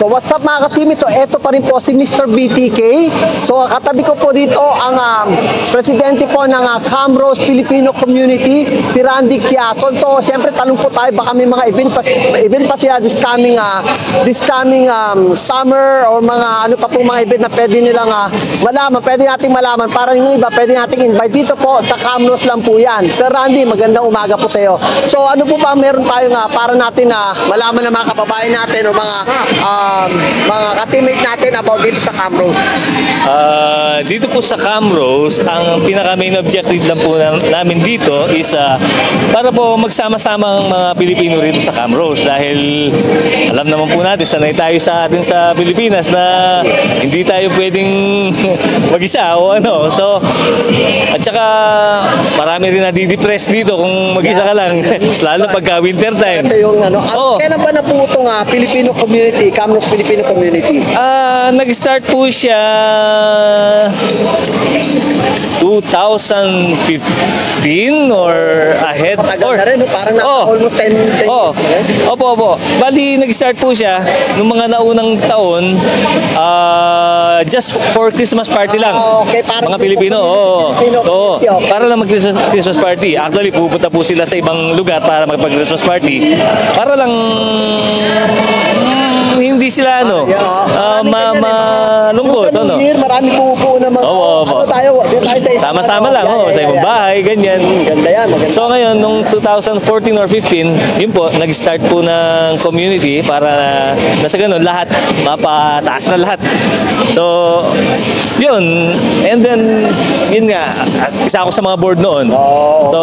So what's up mga ka-teammates? So eto pa rin po si Mr. BTK. So katabi ko po dito ang presidente po ng Camrose Filipino Community, si Randy Quiason. So syempre tanong po tayo, baka may mga event pa siya this coming summer or mga ano pa po mga event na pwede nilang malaman, pwede nating malaman. Para yung iba, pwede nating invite dito po sa Camrose lang po yan. Sir Randy, magandang umaga po sa iyo. So ano po ba meron tayo para natin malaman ng mga kababayan natin o mga ka-teammate natin about dito sa Camrose? Dito po sa Camrose, ang pinaka-main objective lang po namin dito is para po magsama-sama ang mga Pilipino rito sa Camrose, dahil alam naman po natin, sanay tayo sa atin sa Pilipinas na hindi tayo pwedeng mag-isa o ano. So, at saka marami rin nadidepress dito kung mag-isa ka lang, lalo pagka winter time. Ito yung kailan ba na po itong Filipino community, Camrose Filipino Community? Nag-start po siya 2015 or ahead. Matagal na rin, parang almost 10 Opo. Bali, nag-start po siya nung mga naunang taon, just for Christmas party lang. Okay, parang mga Pilipino, para lang mag-Christmas party. Actually, pupunta po sila sa ibang lugar para magpag-Christmas party. Para lang hindi sila malungkot. Marami po naman. Sama-sama lang, sa ibang bahay, ganyan. Ganda yan, maganda. So ngayon, nung 2014 or 15, yun po, nag-start po ng community para nasa ganun, lahat, mapataas na lahat. So, yun. And then, yun nga, isa ako sa mga board noon. So,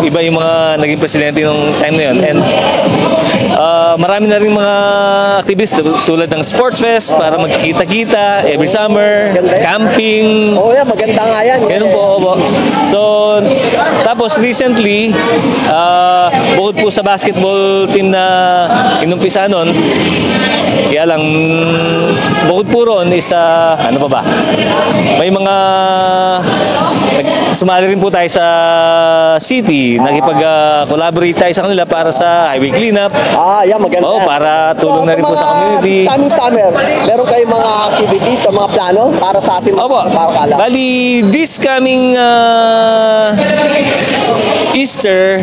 iba yung mga naging presidente nung time na yun. And marami na rin mga activities tulad ng Sports Fest para magkikita-kita every summer, camping. Maganda nga yan. Ganun po. So, tapos recently, bukod po sa basketball team na inumpisa nun, kaya lang, bukod po ron is, ano pa ba? May mga, sumali rin po tayo sa city, nakipag-collaborate tayo sa kanila para sa highway cleanup. Maganda. Para tulong na rin po sa community. Coming summer, meron kayong mga activities o mga plano para sa ating mga Bali, this coming Easter,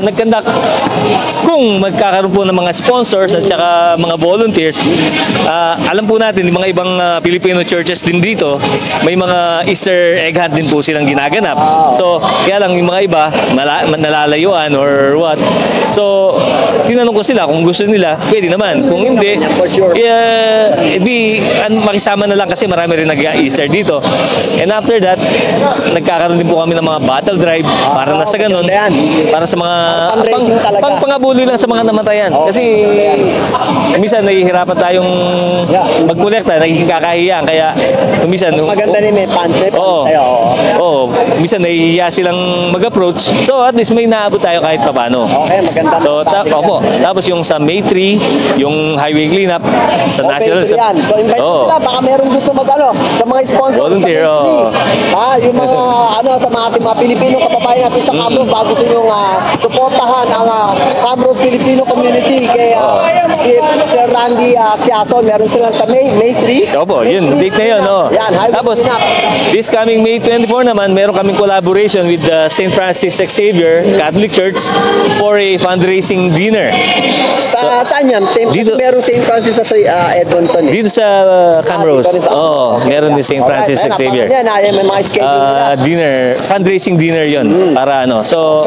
nagkandak kung magkakaroon po ng mga sponsors at saka mga volunteers. Alam po natin, yung mga ibang Filipino churches din dito, may mga Easter egg hunt din po silang ginaganap. So, kaya lang yung mga iba, nalalayuan or what. So, tinanong ko sila kung gusto nila, pwede naman. Kung hindi, makisama na lang kasi marami rin nag-Easter dito. And after that, nagkakaroon din po kami ng mga battle drive para nasa ganun, para sa mga pangabuli lang sa mga namatayan. Kasi minsan nahihirapan tayong magkolekta, nagiging kakahiyaan. Kaya minsan maganda rin may pantry. Minsan nahihiya silang mag-approach. So at least may naabot tayo kahit paano. Maganda. So tapos yung sa May 3, yung highway cleanup sa national. So invite sila, baka meron gusto sa mga sponsors. Volunteer. Yung mga sa mga ating mga Pilipino kababayan natin sa Camrose, bago nyo suportahan ang Camrose Filipino Community kay Sir Randy Quiason. Meron sila sa May 3. Yun, date na yun. Tapos, this coming May 24 naman, meron kaming collaboration with the St. Francis Xavier Catholic Church for a fundraising dinner. Saan yan? Meron St. Francis sa Edmonton. Dito sa Camrose. Meron din St. Francis Xavier. Dinner, fundraising dinner yun. Para So,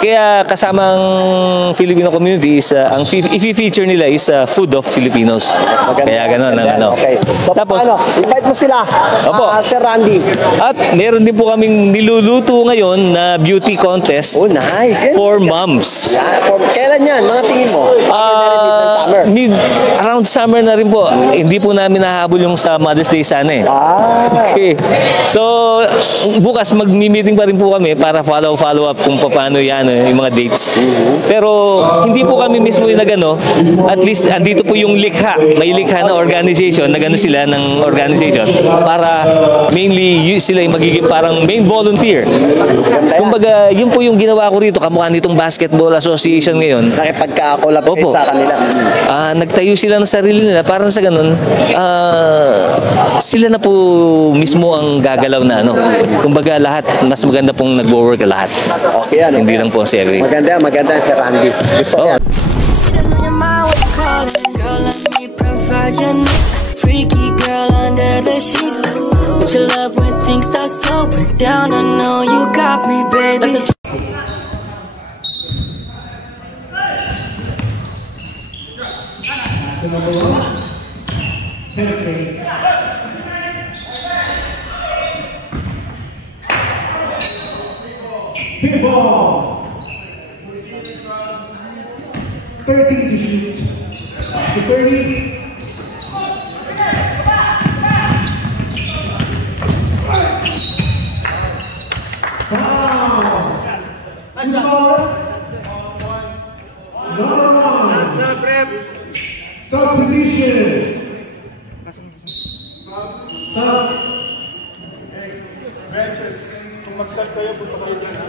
kaya kasamang Filipino community is, ang i-feature nila is food of Filipinos. Kaya gano'n. So, tapos, invite mo sila, Sir Randy. At meron din po kaming niluluto ngayon na beauty contest for moms. Kailan yan? Mga tingin mo? Around around summer na rin po. Hindi po namin nahabol yung sa Mother's Day sana eh. Okay. So, bukas magmi-meeting pa rin po kami para follow up kung paano yan, yung mga dates. Pero hindi po kami mismo yung nagano. At least andito po yung likha. May likha na organization, nagano sila ng organization para mainly sila yung magiging parang main volunteer. Kumbaga, yun po yung ginawa ko rito, kamukha nitong Basketball Association ngayon. Nakipagka-collab kayo sa kanila. Nagtayo sila ng sarili nila para sa ganun, sila na po mismo ang gagalaw na ano. Kumbaga lahat, mas maganda pong nag-work lahat. Okay, ano? Hindi lang po si Eric. Maganda si Randy. Gusto ko yan. Freaky girl under the sheets. But your love when things start slowing down. I know you got me, baby. Pinball. 13 to shoot. To 30. Stop position. Stop. Branches, kung mag-start kayo, punta kayo dyan.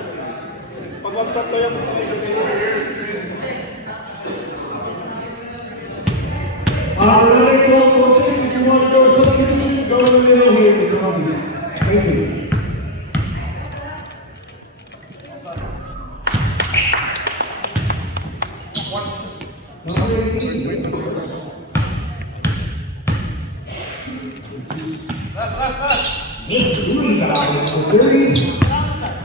Pag mag-start kayo, punta kayo dyan. Alright, coaches, if you want to go substitution, go in the middle here. Thank you.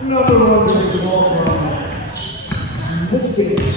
Number one, the ball from Space.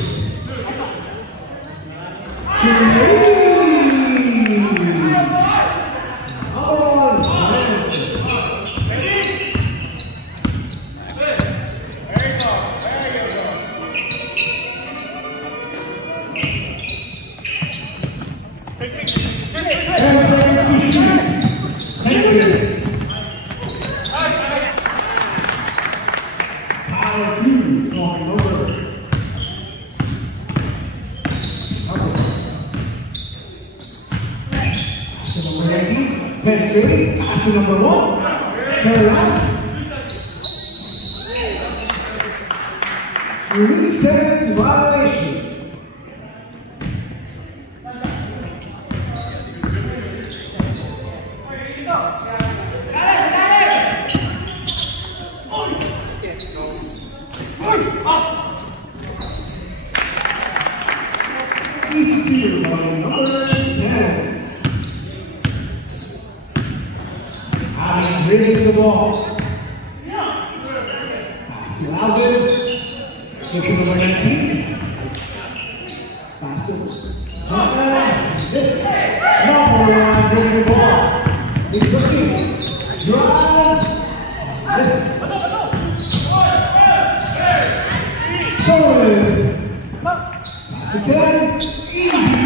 Penetrating, pass to number one. Caroline. 3 seconds violation. Easy by number 10. Raising the ball. Pass to Alvin. Get to number 19. Pass to this. Number one, bring the ball. It's looking. Drives. This. Solid. Pass to 10. Easy.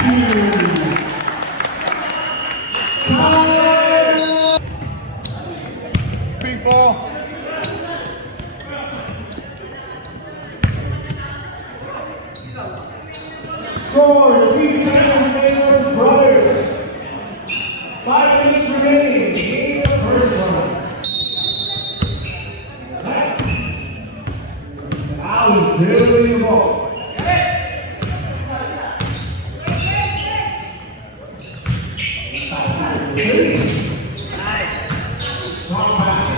Ball. Score, 3 seconds favor Brothers. 5 minutes remaining. Game the first one. Now dribbling the ball. Not pass.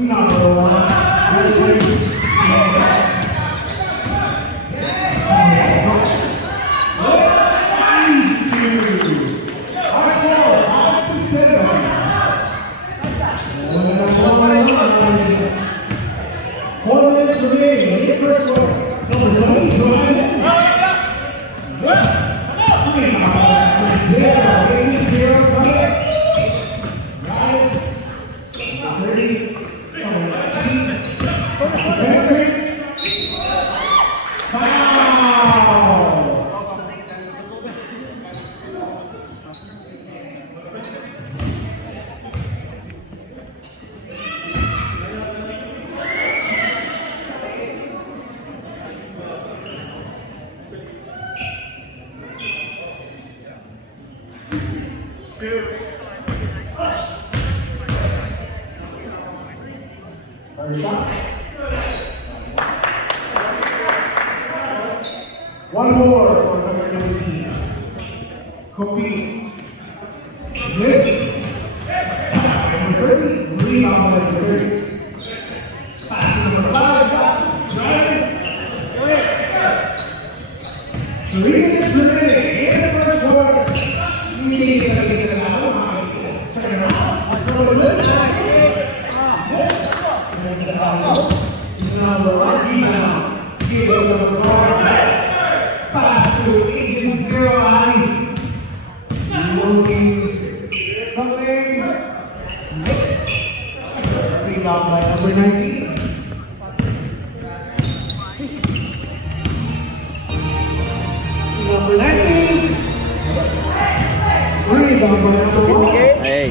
Number one. Number 20, First shot. One more for number 19. Kobe. Miss. Number 30. Rebound by number 30. Pass to number 5. Drive. 3 minutes remaining in the first quarter. Need to get it out. Turn it around. Number 1 rebound. Give it number 4. Pass to Agent Zero Ali. Looking something. Next. Rebound by number 19. Number 19. Rebound by number 1. Hey.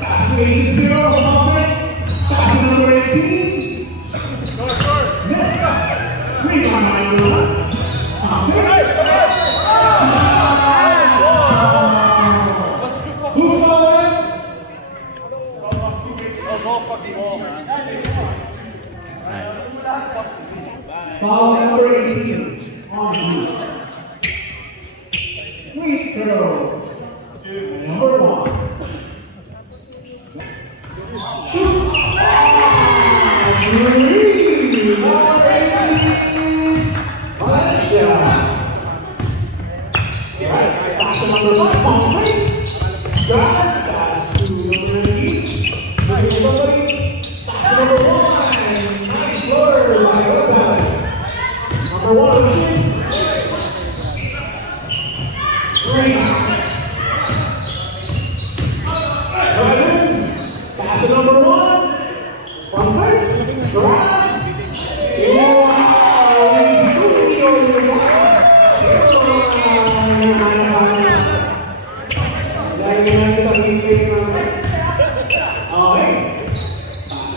Pass to Agent Zero. Pass to number 18. Yes. Rebound by number 1. Who's falling? Foul number 18 on you. Free throw. Number 1.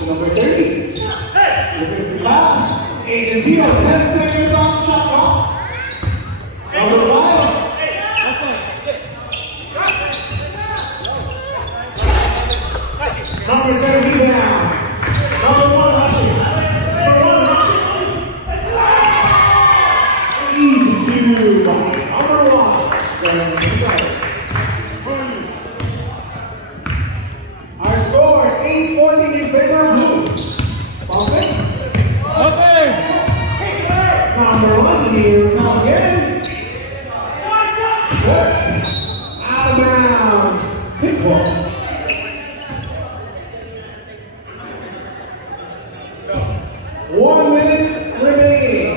Number 30. Looking for pass. Agent Zero, 10 seconds on shot clock. Number 5. Number 30 down. Number 1 rushing. Number 1 rushing. Easy to number 1. Our score, 8-14 in favor of blue. Bumping. Number 1 here, come again. Out of bounds. Big ball. One minute remaining.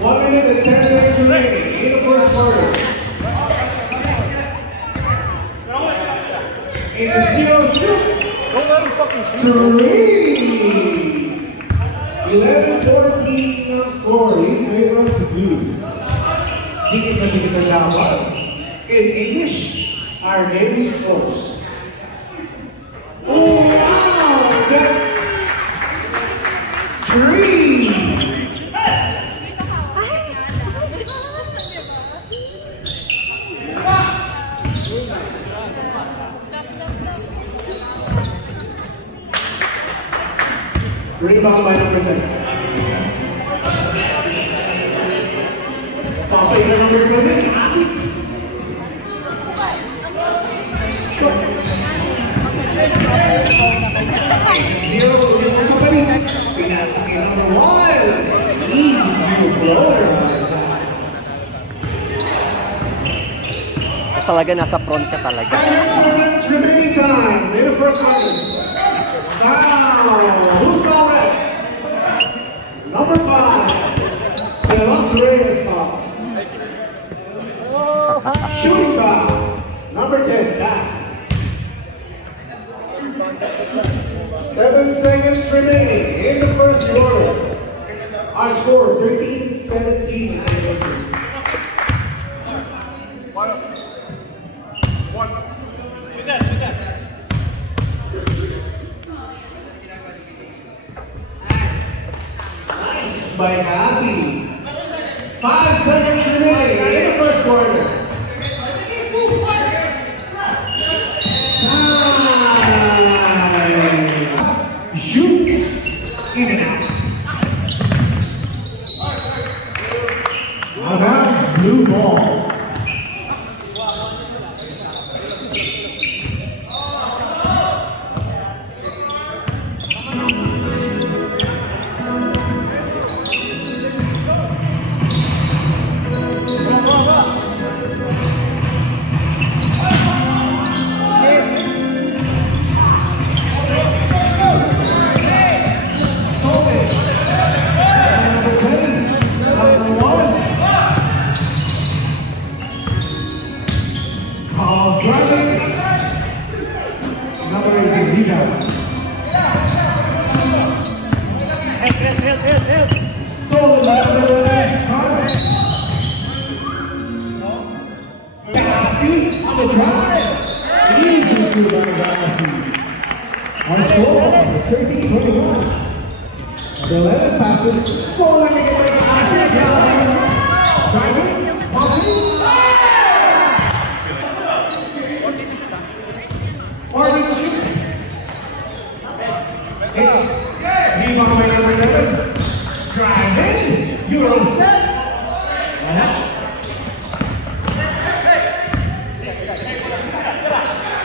1 minute and 10 seconds remaining in the first quarter. In the zero shoot. Don't let him fucking shoot. 3. 11-14 score in favor of the blue. Dikit na dikit na dapat. In English, our name is close. Oh, wow! Is that 3? Rebound by number 10. Popping to number 20. Zero, ulit sa panin. Pinasa kay number 1. Easy to floater. Talaga nasa front ka talaga. 10 minutes remaining time in the first quarter. Now, who's foul red? Number 5. The Los Reyes foul. Shooting foul. Number 10, pass. 7 seconds remaining in the first quarter. Our score 13-17. By Cassie. 5 seconds remaining in the first of blue ball.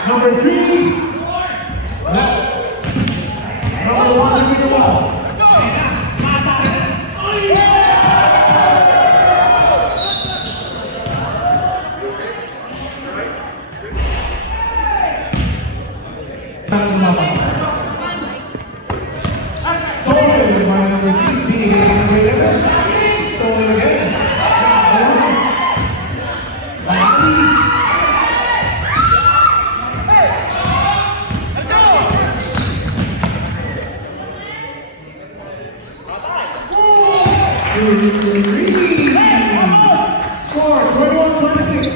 Number 3, number 1, give me the ball. Stolen by number 3, beating it on the other. Stolen again. Score 21-26.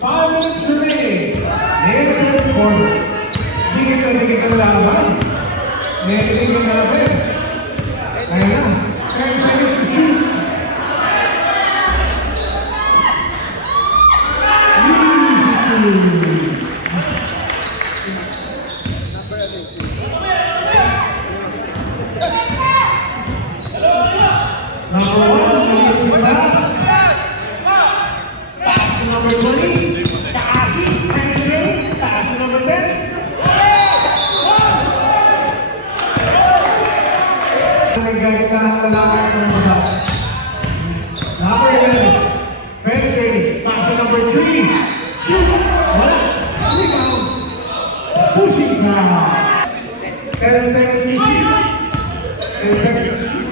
5 minutes remaining. Near center corner. Dikit na laban. Dikit na laban. Ayan na. 10 seconds to shoot. Number 1, pass to number 20, Taasi, penetrating, pass to number 10. Number 11, penetrating, pass to number 3, shoot, rebound, pushing now. 10 seconds to shoot. 10 seconds to shoot.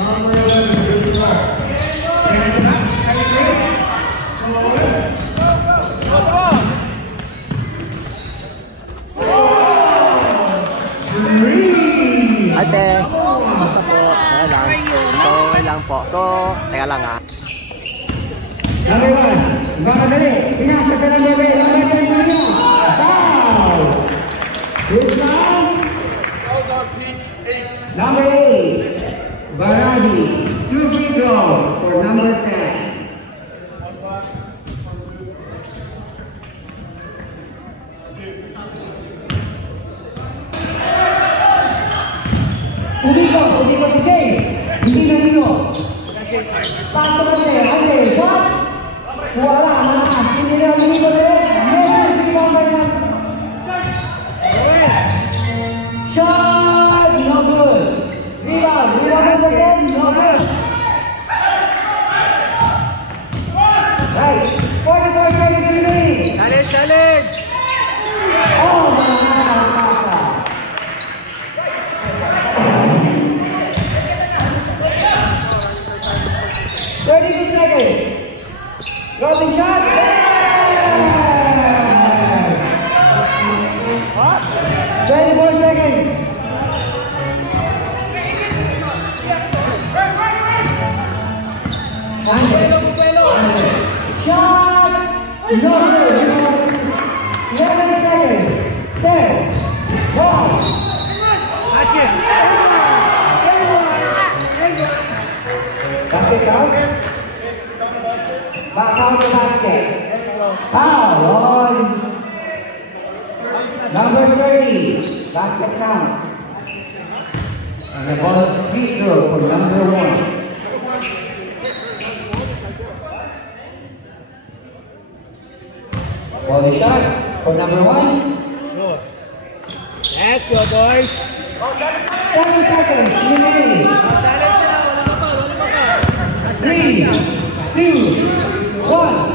Number 11, good start. Ate, basta po. Okay lang po. So, teka lang ha. Number 1, Baradali, pinasa sa ng bebe, number 10 na niya. Foul! This time, number 8, Baradi, 2 free throws for number 10. Umikot si Jay. Hindi na nino. Paso na siya. Okay, shot. Wala, malakas. Hindi na umikot ulit. Shot! No good. Rebound again. No good. Right. 44 seconds remaining. Challenge! Oh, my. 32 seconds. Rolling shot. 24 seconds. Shot. No good. 11 seconds. 10. 1. Basket count. Back out the basket. Foul on number 30. Basket count. The ball is free throw for number 1. Ball is shot for number 1. Let's go, boys! 7 seconds remaining. 3, 2, 1.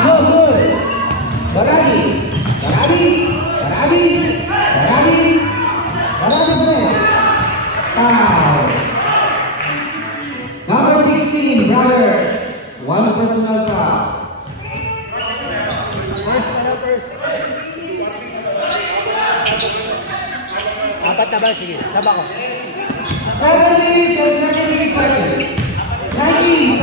No good. Baradi. Foul. Number 16, brothers. 1 personal foul. Apat na ba? Sige, saba ko. 70 and 70 seconds. 90.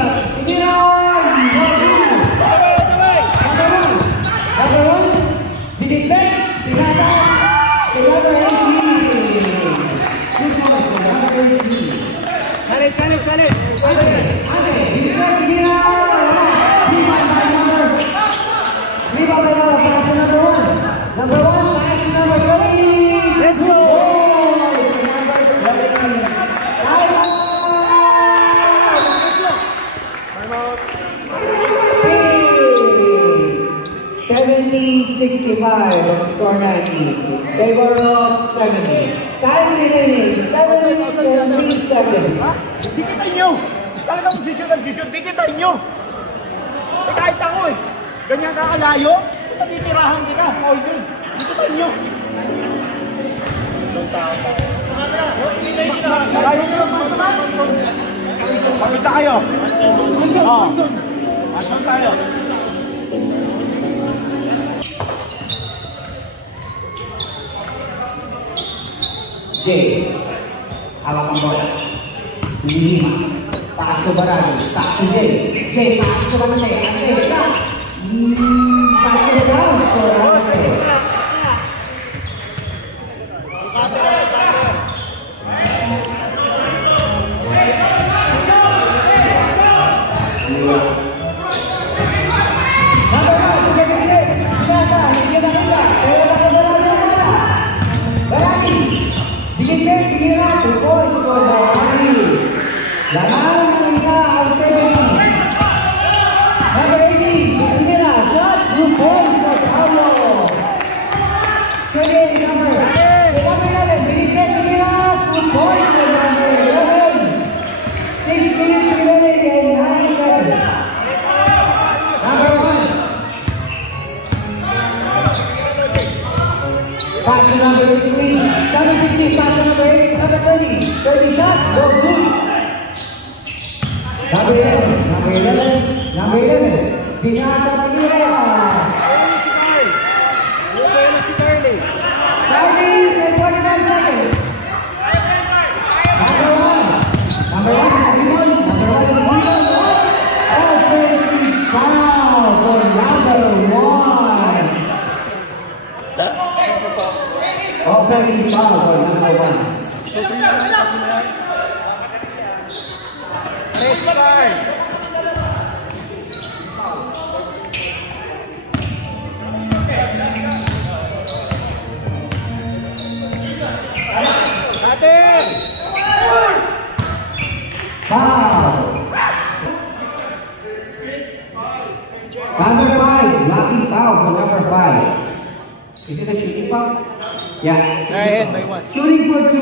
Number 1. Dinipet. Pinasa. Number 18. Good point for number 18. Salit! Dinipet. Rebound by number 1. Number 1. Pass to number 20. Let's go! Hey! 70-65 score 90. Favor of 70. Time remaining 7 seconds. Dikitain nyo! Talagang shoot. Dikitain nyo! Eh kahit ako eh. Ganyan kakalayo. Natitirahan kita. All day. Dikitain nyo. Layo nyo lang mga Pagkita kayo. Asan tayo? Jay, hawak ang bola. Lima. Taas ko Barado. Taas ko Jay. Jay, taas ko naman Jay. Ante, stop. Taas ko Barado. Pass to number 16, number 16, pass to number 8, number 30, 30 shot, no good. Number 11, Pinasa Pinira. Carly, 45 seconds. Number 1, offensive foul for number 1. Offensive foul for number 1. Foul. Number 5, lucky foul for number 5. Is it a shooting foul? Yeah. Ahead by 1. Shooting for 2.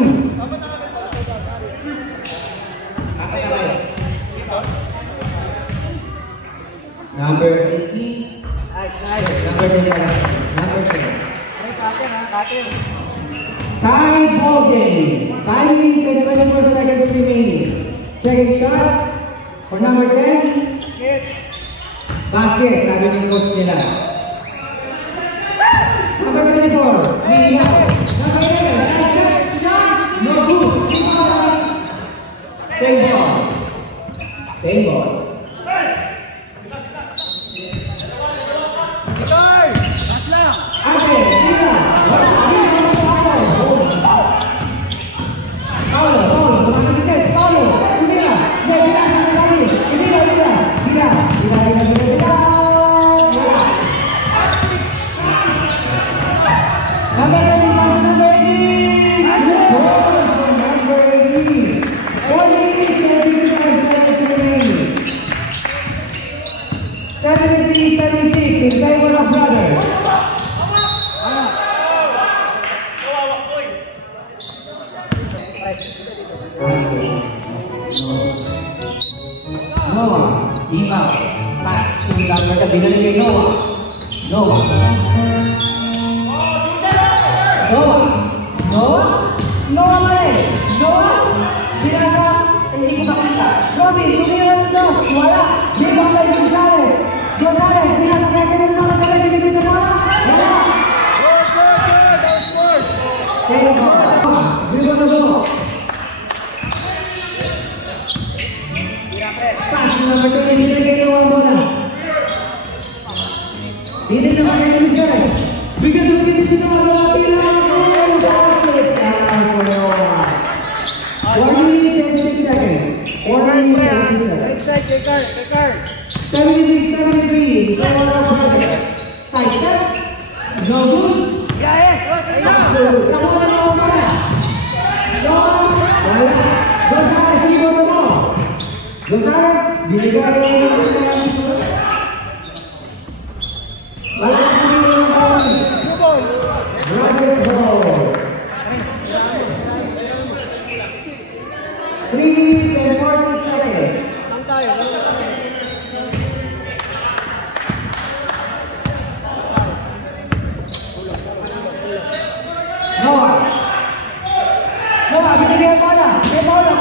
Number 18. Number 10. Number 10. Tie ball game. 5 minutes and 24 seconds remaining. second shot for number 10. Basket, sabi ng coach nila. Number 24, Mia. Number 11, no good. Same ball. Same ball. In favor of brothers. Noah, inbound. Pass to number 10. Binalik kay Noah. Noah. Noah. Noah. Noah Mare. Noah. Binasa. Hindi ko makita. Robin, sumiran ng dos. Wala. Libang kay Gonzales. Gonzales, binasa kay Kevin Noah. Talaga hindi ko na. Wala. Pero sa pass number 2, hindi kay Noah bola. Hindi naman kay Gonzales. Bigyan sa kiti si Noah. Tila ako. Basket. Ako Noah. 1 minute and 6 seconds. 1 minute and 6 seconds. Right side, take card. 76-73. Side step. No good. Absolute. Nakuha na ako pala. Wala. Gonzales, hindi mo. Gonzales, binigay na yung wala na hindi mo yung ball. Rocket ball. 3 minutes and 40 seconds. Noah. Noah, binigay ang bola. May bola.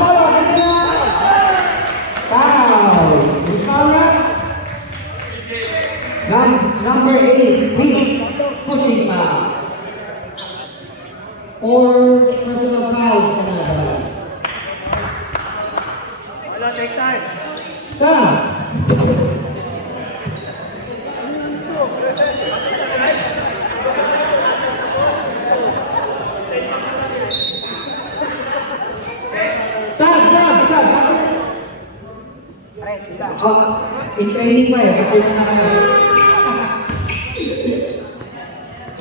Foul. May foul na. Number 8, pushing foul. Or personal foul ka na ba? Wala, take time. Sana. In training pa eh, kasi na kayo.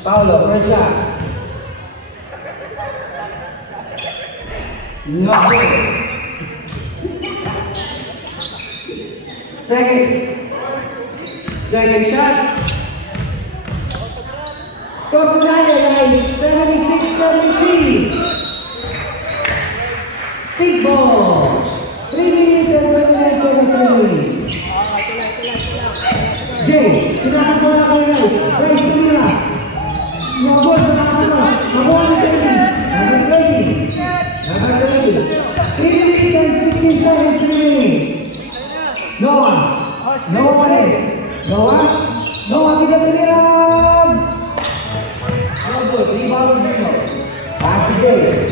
Paulo, first shot. No. Second shot. Score for Naya, guys. 76-73. Big ball. 3 minutes and 29 seconds. Jay, silakan bola kayo guys. Race to Mira. Mabot sa nakasama. Mabot sa Jay. Number 20. 3 minutes and 16 seconds remaining. Noah. Noah pa rin. Noah, kita pilihan. Mabot, rebound dito. Pass to Jay.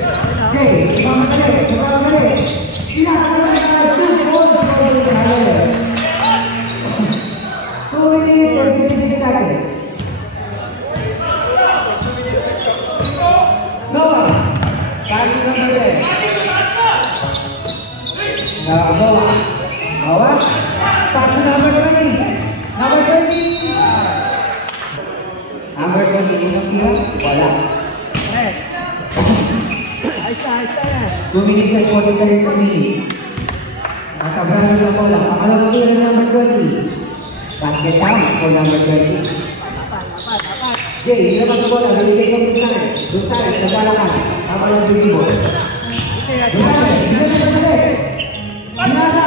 Jay, rebound pa rin. Rebound pa rin. Silakan bola kayo. 2 balls for the Highlander. 2 minutes and 56 seconds. Noah, pass number 10. Noah, pass number 20. Number 20. Number 20, inong tira? Wala. 2 minutes and 40 seconds remaining. Nakabrano sa bola. Pangalawang tira ng number 20. Basket count for number 20. Jay, nilabas sa bola. Binigay ko Gonzales, nagalakan. Tama lang yung ribo. Gonzales, binigay sa bola. Binasa.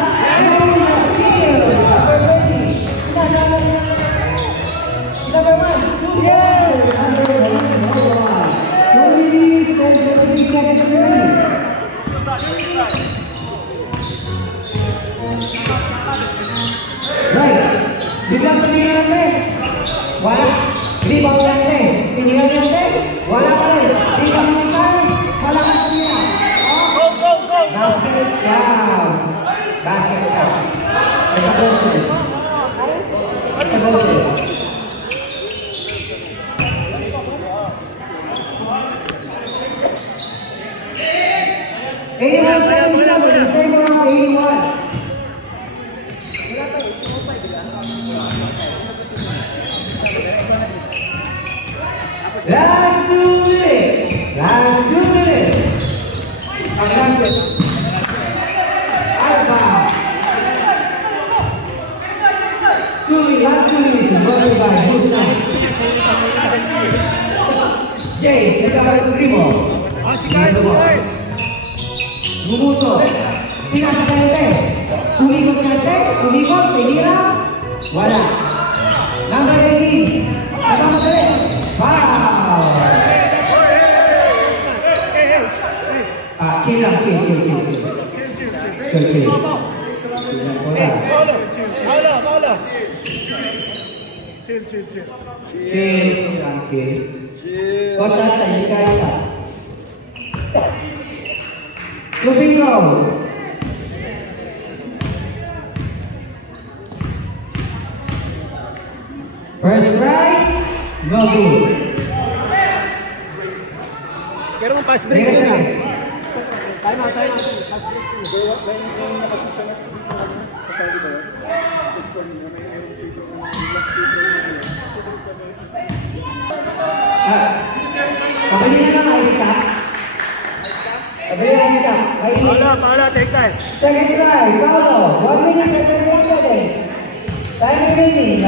Number 1. Yes! Number 1. 2 minutes and 33 seconds remaining. Biglang tumingin ang test. Wala. Rebound yan, te. Tingnan yan, te. Wala pa rin. Rebound yung test. Wala ka sa niya. Go, go, go! Basket down. Basket down. It's a goal team. It's a goal team. Last 2 minutes. Last 2 minutes. Advantage. Alpha. Last 2 minutes is brought to you by Good Night. Jay, primo. Gumuso. Pinasa kante. Umikot kante. Umikot. Pinira. Wala. Number 18. Abang Dre. Wow! Chill lang, chill. Chill. Kota sa ikaya. Moving on. First right, no good. Quiero un pass break. Time out. Pabili na ng ice cap. Pahala, take time. Second try, Paolo. 1 minute and 31 seconds. Time remaining.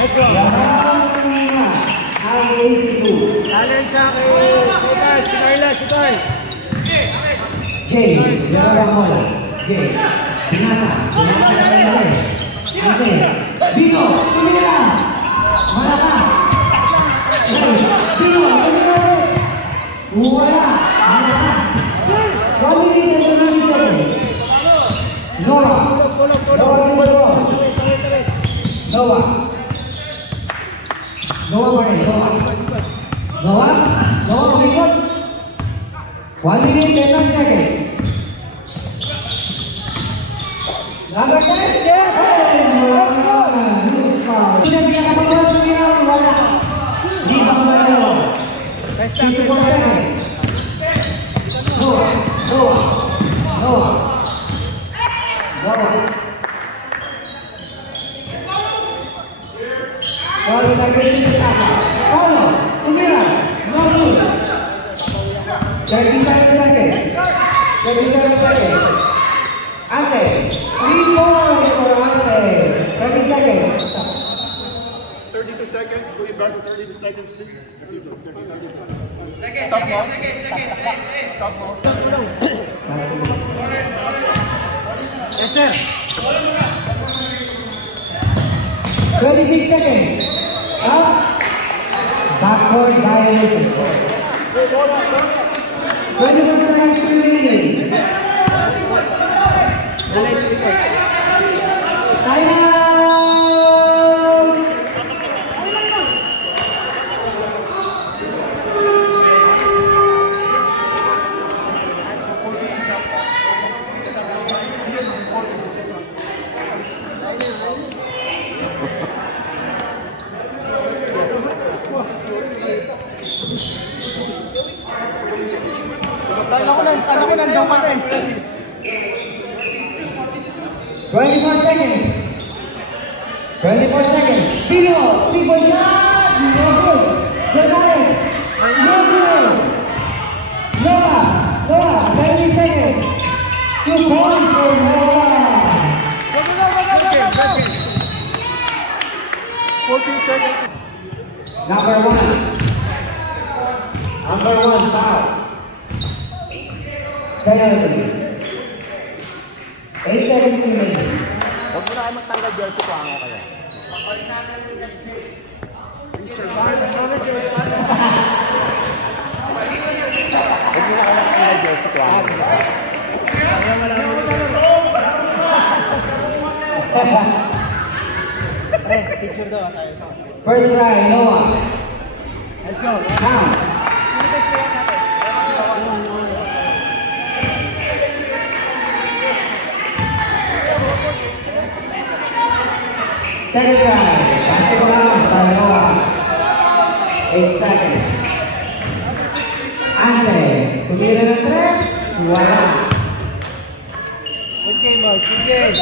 Let's go. Ang 82. Talent sa akin. Total, si Carla, si Carl. Jay, Mola. Jay. Binasa. Ante. Bino, tumira. Malakas. Bino, tumira. Wala. Malakas. 1 minute and 30 seconds. Noah. Umikot. 1 minute and 10 seconds. Number 10. Sudah pinakapagod niya. Wala. Di ba malayo? 54 seconds. Noah. Kalau naging apa? Paulo, tumira, no good. 37 seconds. Ante, 3 points for Ante. 30 seconds. 32 seconds. Going back to 32 seconds, please. 30. Stop now. Yes, sir. 26 seconds. Up. Backward violation. 21 seconds remaining. Time out. Ano ko nandiyan pa rin. 24 seconds. 24 seconds. Pino, 3-point shot. No good. Gonzalez. No good. Noah. 30 seconds. 2 points for Noah. 14 seconds. Number 1 foul. Penalty. 8 seconds remaining. Huwag mo na kayo magtanggal jersey ko, ako kaya. Huwag mo na kayo magtanggal jersey ko, ako. First try, Noah. Let's go. Count. Second try. Basketball, Noah. 8 seconds. Ante, tumira ng 3. Wala. Good game, boys. Good game.